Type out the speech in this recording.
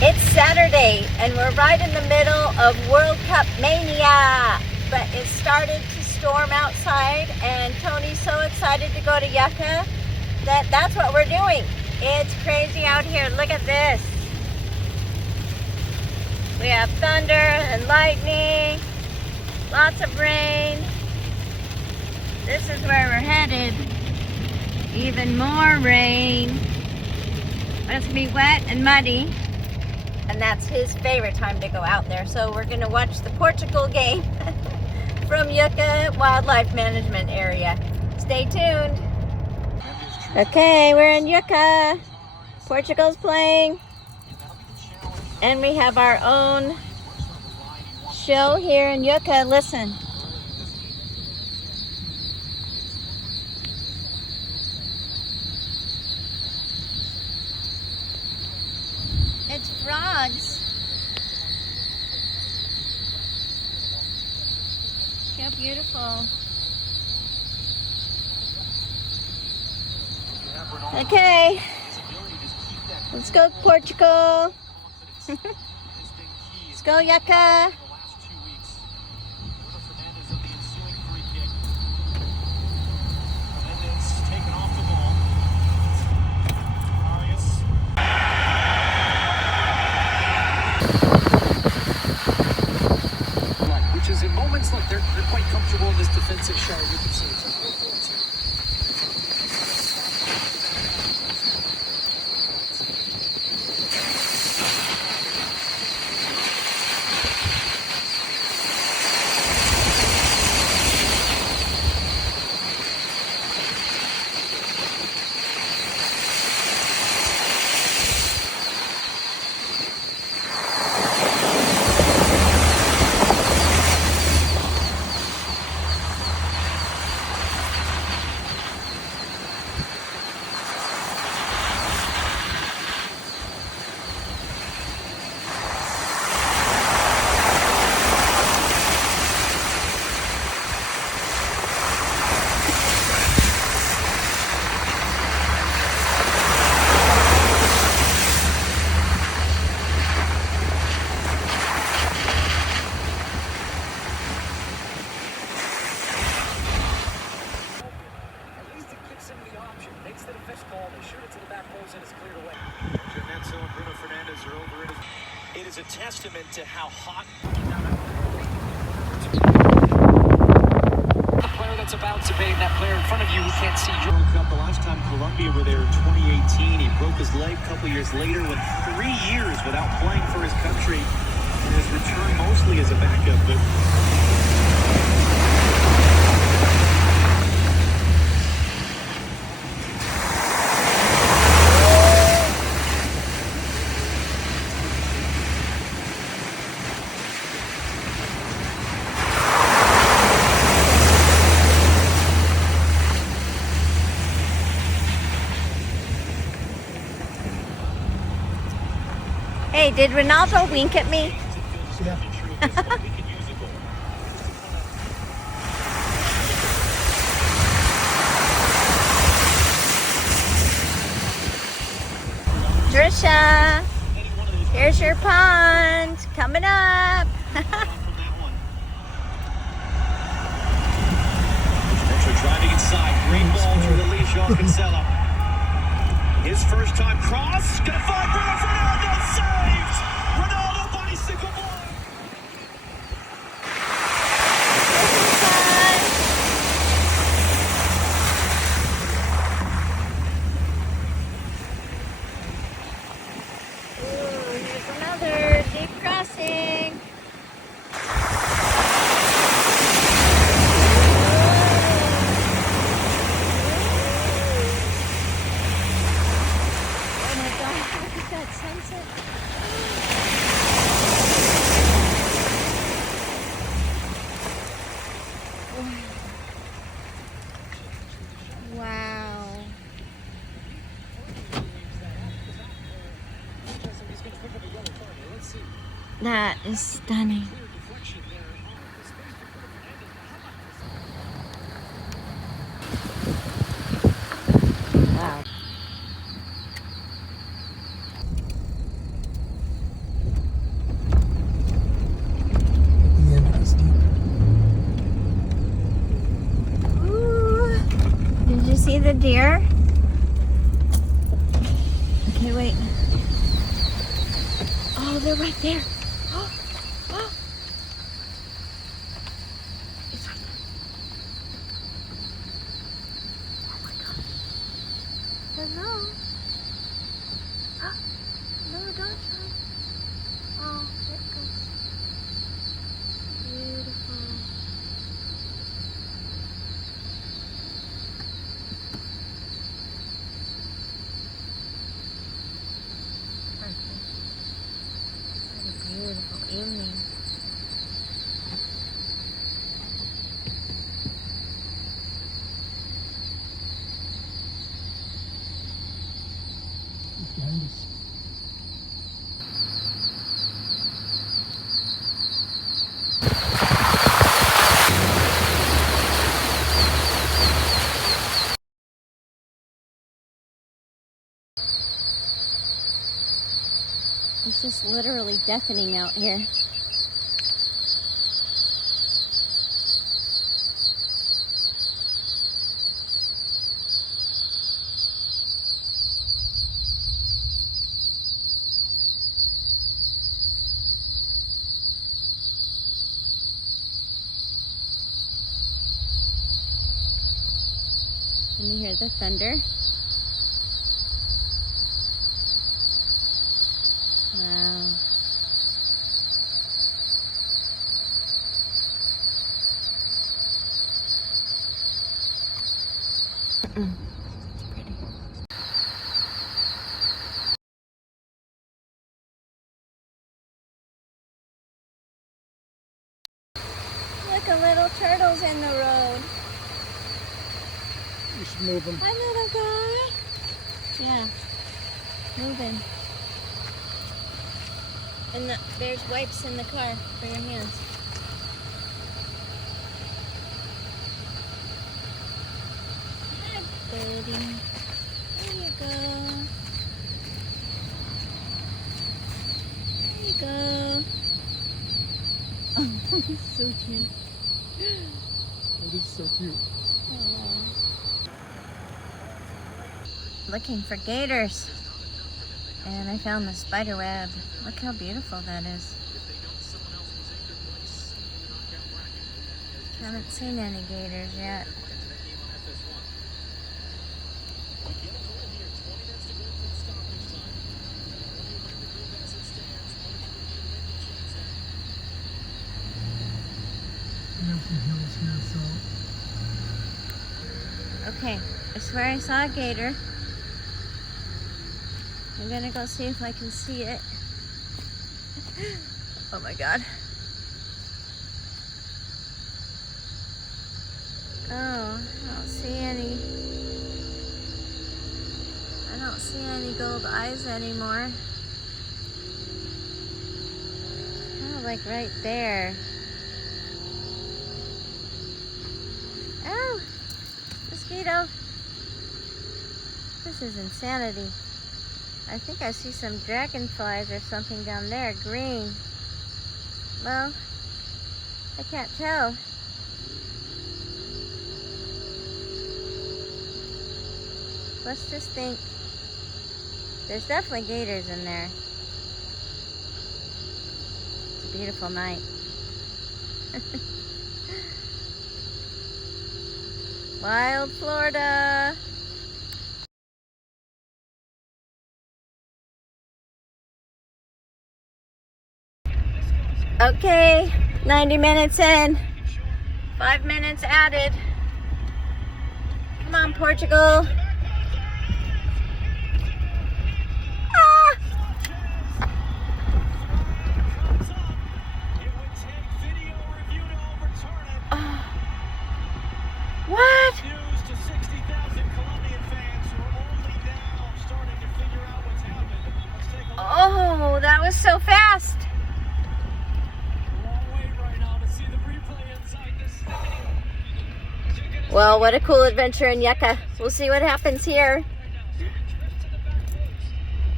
It's Saturday and we're right in the middle of World Cup mania, but it started to storm outside and Tony's so excited to go to Yucca that that's what we're doing. It's crazy out here. Look at this. We have thunder and lightning, lots of rain. This is where we're headed. Even more rain. Must be wet and muddy. And that's his favorite time to go out there. So we're gonna watch the Portugal game from Yucca Wildlife Management Area. Stay tuned. Okay, we're in Yucca. Portugal's playing. And we have our own show here in Yucca. Listen. It's frogs. How beautiful. Okay. Let's go, Portugal. Let's go, Yucca. Which is in moments, look, they're quite comfortable in this defensive show. You can see it's It is a testament to how hot the player that's about to bathe, that player in front of you who can't see you. World Cup, the last time Colombia were there in 2018, he broke his leg a couple years later, went 3 years without playing for his country, and has returned mostly as a backup. But Hey, did Ronaldo wink at me? yeah. Trisha, here's your pond coming up. Driving inside, great ball to release João Cancelo. His first time cross, gonna find Bruno Fernandes, saved! Ronaldo bicycle ball! Ooh, here's another deep crossing. Sunset. Wow. That is stunning. Wow. a deer. Okay, wait. Oh, they're right there. Oh, oh. It's right there. Oh my God. Hello. No, don't try. Oh, there it goes. Beautiful. What a beautiful evening. Behind us. It's just literally deafening out here. Can you hear the thunder? Wow. It's pretty. Look, a little turtle's in the road. We should move them. Hi, little guy. Yeah, moving. And there's wipes in the car for your hands. Hi, baby. There you go. There you go. Oh, he's so cute. That is so cute. Oh, wow. Looking for gators. And I found the spider web. Look how beautiful that is. Haven't seen any gators yet. We have some hills here, so. Okay, I swear I saw a gator. I'm gonna go see if I can see it. Oh my God. Oh, I don't see any. I don't see any gold eyes anymore. Oh, like right there. Oh, mosquito. This is insanity. I think I see some dragonflies or something down there, green. Well, I can't tell. Let's just think. There's definitely gators in there. It's a beautiful night. Wild Florida. Okay, 90 minutes in, 5 minutes added. Come on, Portugal. Ah! Oh. What? News to 60,000 Colombian fans who are only now starting to figure out what's happened. Let's take a look. Oh, that was so fast. Long wait right now to see the replay inside this stadium. Well, what a cool adventure in Yucca. We'll see what happens here.